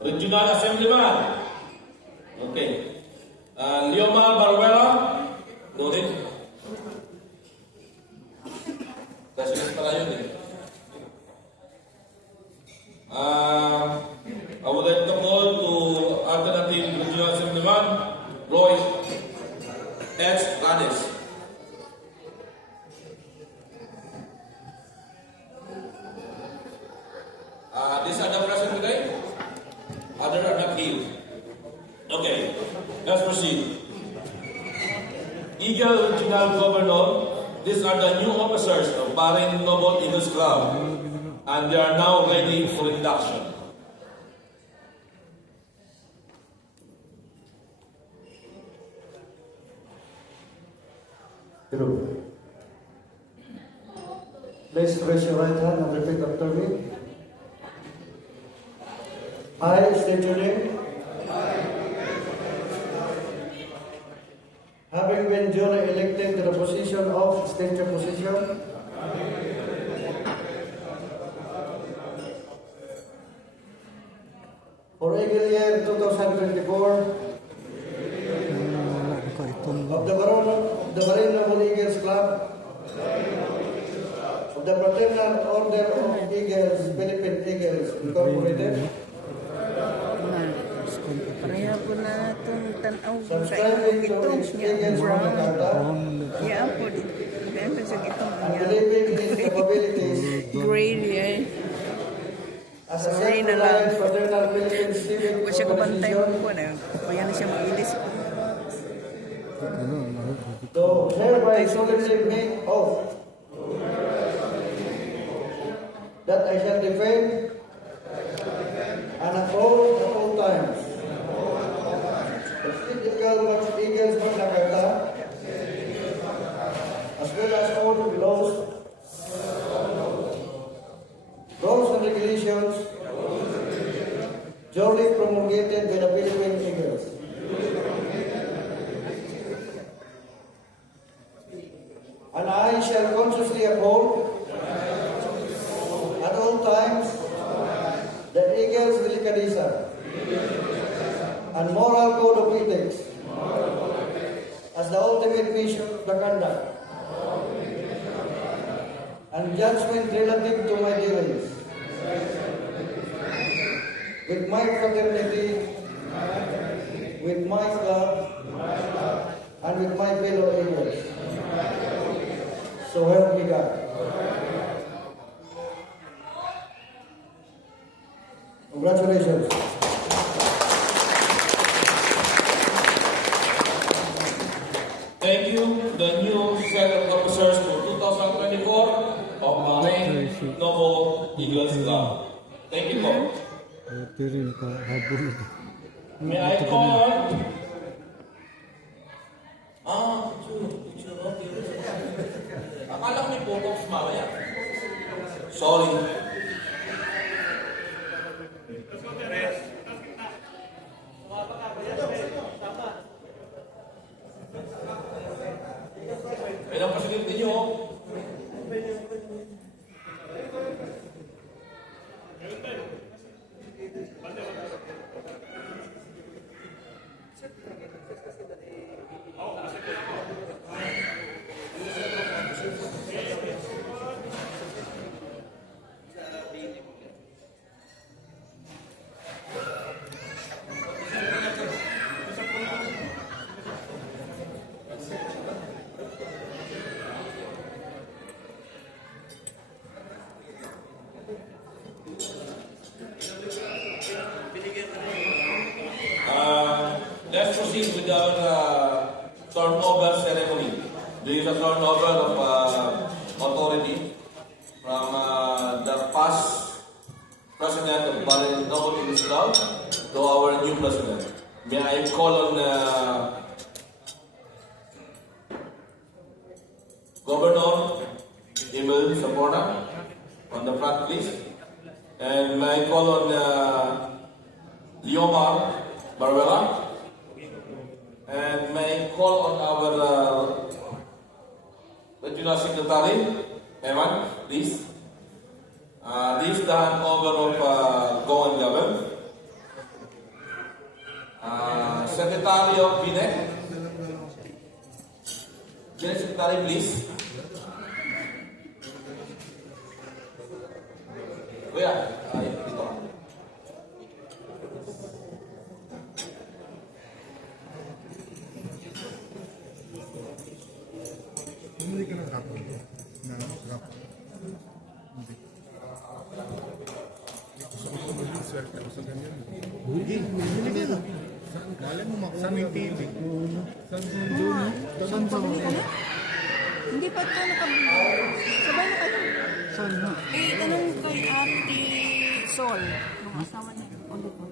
Regional Assemblyman. Okay. Leomar Baruela. Noted. Kasi pala yun eh. I would like to call to Alternative Regional Assemblyman Roy H. Ganes. These are the present today. Other are not here. Okay, let's proceed. Eagle Regional Governor, these are the new officers of Bahrain Noble Eagles Club, and they are now ready for induction. True. Please raise your right hand and repeat after me. I state your name. Having been duly elected to the position of state position, for Eagle year 2024, of the Bahrain Noble Eagles Club, of the Fraternal Order of Eagles, Philippine Eagles Incorporated, Kaya po na itong tanaw sa subscribing to itong its Eagles Magna Carta, yeah po. Kaya po sa itong and believing in its capabilities grade eh. as a Sorry na self-reliant lang. fraternal Philippine civic Kung siya kabantay mo organization, po na. Kaya na siya mag-ilis po. do hereby solemnly make oath that I shall defend and uphold at all times the Eagles Magna Carta, as well as all laws and regulations duly promulgated by the Philippine Eagles. And I shall consciously uphold at all times the Eagles Delicadeza and moral code of ethics as the ultimate mission of the conduct and judgment relative to my dealings with my fraternity, with my club, and with my fellow Eagles. So help me God. Congratulations. Thank you, the new set of officers for 2024 of Bahrain Noble Eagles Club. Thank you po. May I call on? Picture, okay. Akala ko may photos mamaya. Sorry. Kailang presidente nyo? Let's proceed with our turnover ceremony. There is a turnover of authority from the past president of Bahrain Noble Eagles Club to our new president. May I call on Governor Emil Saporna on the front list, and may I call on Leomar Baruela, and may I call on our Regional Secretary, Evan, please. This is the handover of Go and Govern. Secretary of BINEC. BINEC Secretary, please. Kuya, dito. Hindi ka ng kapon. Na kapon. Hindi. Gusto ko mag-swerte ako sa ganyan. Hindi. Hindi ka. Wala mo makuha. Saan yung TV? Saan doon? Saan sa mga? Hindi pa ito nakabili. Sabay na kayo. Saan na? Eh, tanong kay Ate Sol. Nung asawa niya. O dito.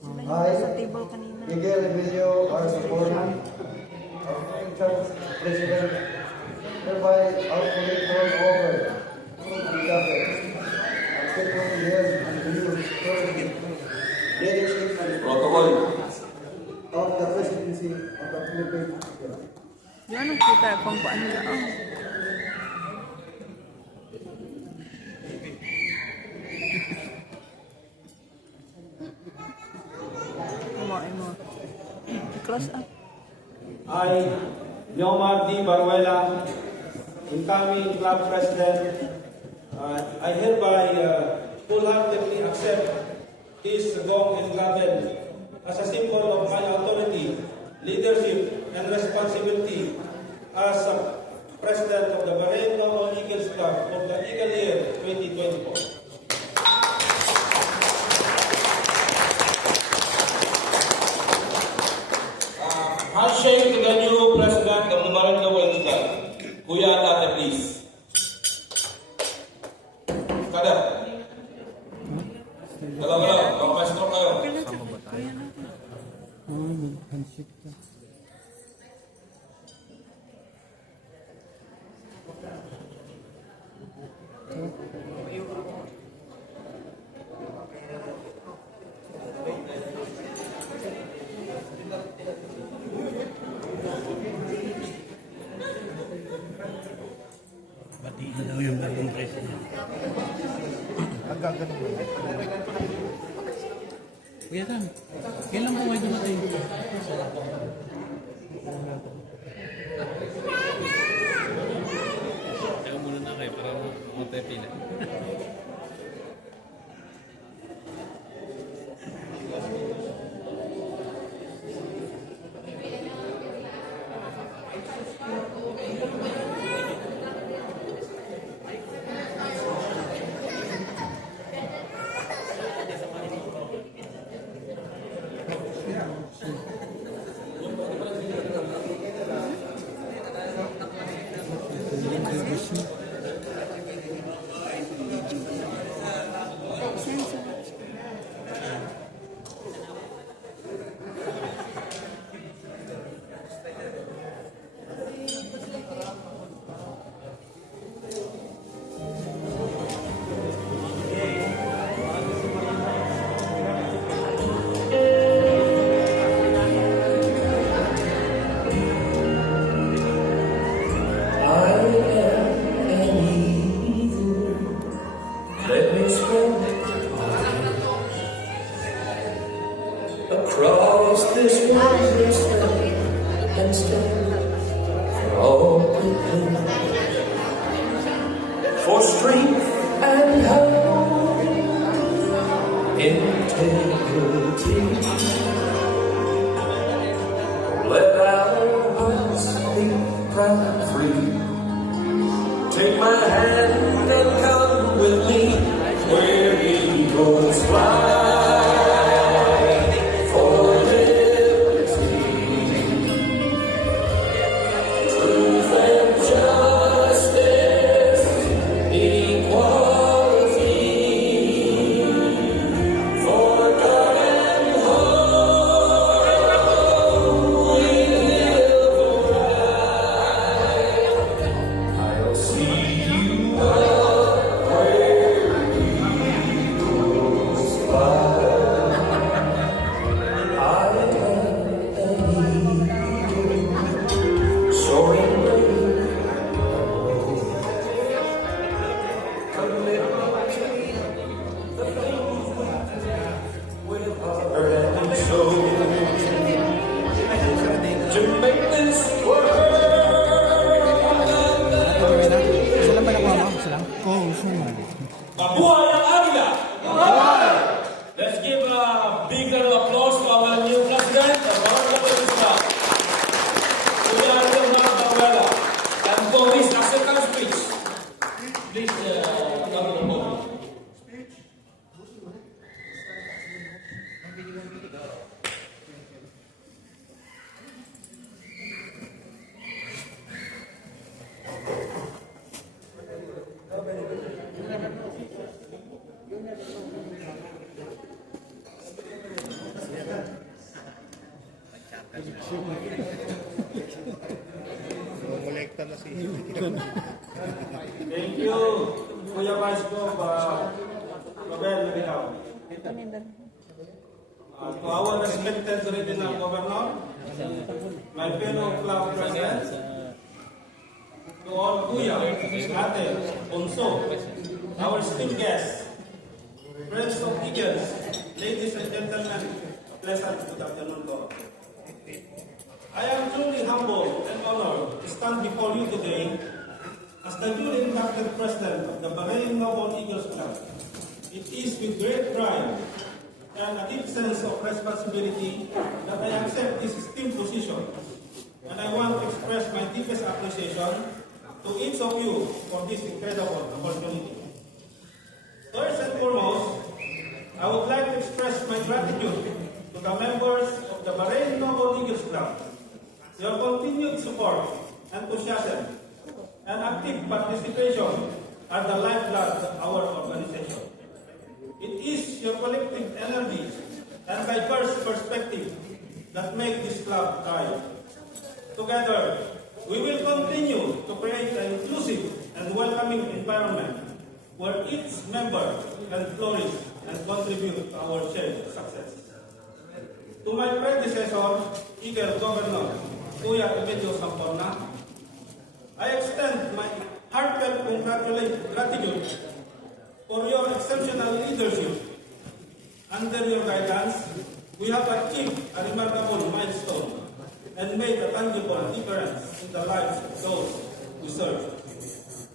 Sabay na sa table kanina. Miguel Emilio are supporting of church president, hereby outputting turn over to the government. And frequently held and used leadership Protocol. of the presidency of the Philippines. Yan ang kita kung paano lang. Kumain mo. Close up. I, Leomar D. Baruela, incoming club president, I hereby wholeheartedly accept this gong and gavel as a symbol of my authority, leadership, and responsibility as a president of the Bahrain Nono Eagles Club of the Eagle Year 2024. Handshake to the new president of the Barangay Wales Club. Kuya Date, please. Kada. Galaw-galaw. Baka may stroke kayo. Batiin na daw yung bagong president. Agagano mo. Kuya Tam, kailan po kayo dumating? Teka muna na kayo para matay pila. Across this wondrous land and stand for all people, for strength and hope, integrity. Let our hearts be proud and free. Take my hand and come with me where eagles fly. See you up where eagles fly. Kolekta na si Thank you, Kuya Vice Gov, Robel Nabilaw. To our respected regional governor, my fellow club presidents, to all Kuya, Ate, Ponso, our esteemed guests, friends of Eagles, ladies and gentlemen, pleasant good afternoon to all. I am truly humbled and honored to stand before you today as the newly elected president of the Bahrain Noble Eagles Club. It is with great pride and a deep sense of responsibility that I accept this esteemed position. And I want to express my deepest appreciation to each of you for this incredible opportunity. First and foremost, I would like to express my gratitude to the members of the Bahrain Noble Eagles Club. Your continued support, enthusiasm, and active participation are the lifeblood of our organization. It is your collective energy and diverse perspective that make this club thrive. Together, we will continue to create an inclusive and welcoming environment where each member can flourish and contribute to our shared success. To my predecessor, Eagle Governor Kuya Emilio Samporna, I extend my heartfelt gratitude for your exceptional leadership. Under your guidance, we have achieved a remarkable milestone and made a tangible difference in the lives of those we serve.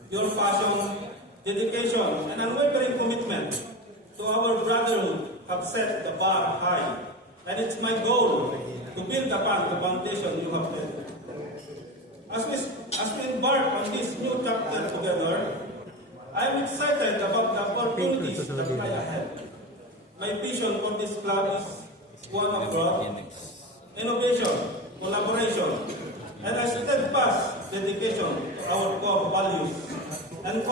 Your passion, dedication, and unwavering commitment to our brotherhood have set the bar high, and it's my goal to build upon the foundation you have laid. As we embark on this new chapter together, I am excited about the opportunities that lie ahead. My vision for this club is one of growth, innovation, collaboration, and a steadfast dedication to our core values and